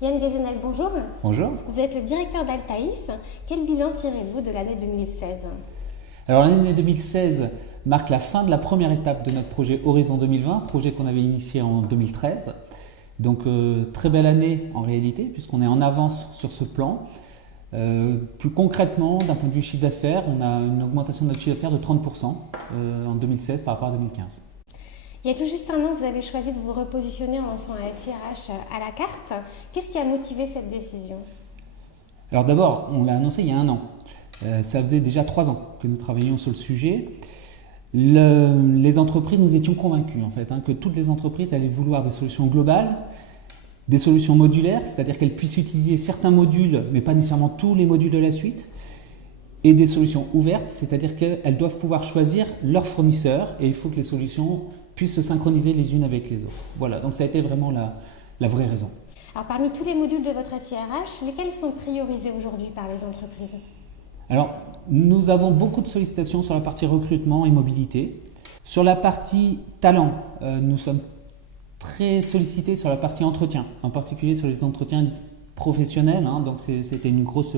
Yann Guézenel, bonjour. Bonjour. Vous êtes le directeur d'Altaïs. Quel bilan tirez-vous de l'année 2016? Alors l'année 2016 marque la fin de la première étape de notre projet Horizon 2020, projet qu'on avait initié en 2013. Donc très belle année en réalité, puisqu'on est en avance sur ce plan. Plus concrètement, d'un point de vue chiffre d'affaires, on a une augmentation de notre chiffre d'affaires de 30% en 2016 par rapport à 2015. Il y a tout juste un an, vous avez choisi de vous repositionner en lançant un SIRH à la carte. Qu'est-ce qui a motivé cette décision? Alors d'abord, on l'a annoncé il y a un an. Ça faisait déjà 3 ans que nous travaillions sur le sujet. Les entreprises, nous étions convaincus en fait que toutes les entreprises allaient vouloir des solutions globales, des solutions modulaires, c'est-à-dire qu'elles puissent utiliser certains modules, mais pas nécessairement tous les modules de la suite, et des solutions ouvertes, c'est-à-dire qu'elles doivent pouvoir choisir leurs fournisseurs et il faut que les solutions puissent se synchroniser les unes avec les autres. Voilà, donc ça a été vraiment la vraie raison. Alors parmi tous les modules de votre SIRH, lesquels sont priorisés aujourd'hui par les entreprises? Alors, nous avons beaucoup de sollicitations sur la partie recrutement et mobilité. Sur la partie talent, nous sommes très sollicités sur la partie entretien, en particulier sur les entretiens professionnels. Donc c'était une grosse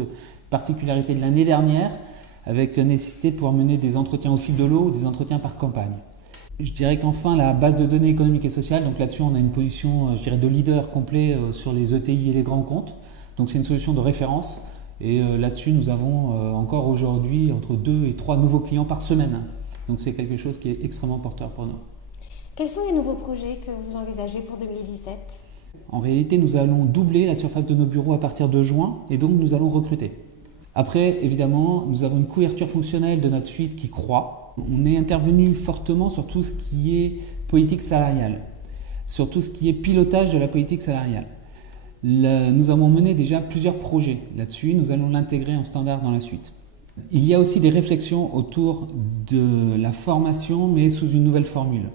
particularité de l'année dernière, avec la nécessité de pouvoir mener des entretiens au fil de l'eau ou des entretiens par campagne. Je dirais qu'enfin, la base de données économiques et sociales, donc là-dessus on a une position de leader complet sur les ETI et les grands comptes. Donc c'est une solution de référence. Et là-dessus, nous avons encore aujourd'hui entre 2 et 3 nouveaux clients par semaine. Donc c'est quelque chose qui est extrêmement porteur pour nous. Quels sont les nouveaux projets que vous envisagez pour 2017? En réalité, nous allons doubler la surface de nos bureaux à partir de juin et donc nous allons recruter. Après, évidemment, nous avons une couverture fonctionnelle de notre suite qui croît. On est intervenu fortement sur tout ce qui est politique salariale, sur tout ce qui est pilotage de la politique salariale. Nous avons mené déjà plusieurs projets là-dessus, nous allons l'intégrer en standard dans la suite. Il y a aussi des réflexions autour de la formation, mais sous une nouvelle formule.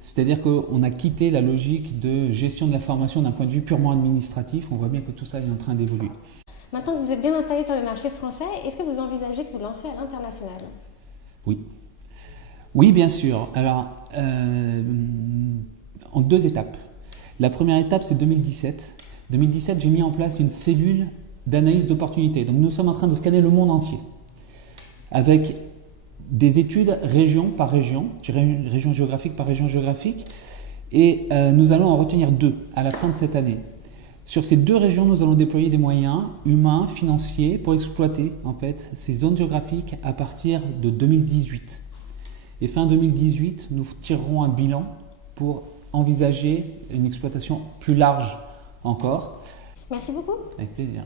C'est-à-dire qu'on a quitté la logique de gestion de la formation d'un point de vue purement administratif. On voit bien que tout ça est en train d'évoluer. Maintenant que vous êtes bien installé sur le marché français, est-ce que vous envisagez de vous lancer à l'international? Oui. Oui, bien sûr. Alors, en 2 étapes. La première étape, c'est 2017. 2017, j'ai mis en place une cellule d'analyse d'opportunités. Donc nous sommes en train de scanner le monde entier avec des études région par région, région géographique par région géographique, et nous allons en retenir 2 à la fin de cette année. Sur ces 2 régions, nous allons déployer des moyens humains, financiers pour exploiter en fait ces zones géographiques à partir de 2018. Et fin 2018, nous tirerons un bilan pour envisager une exploitation plus large encore. Merci beaucoup. Avec plaisir.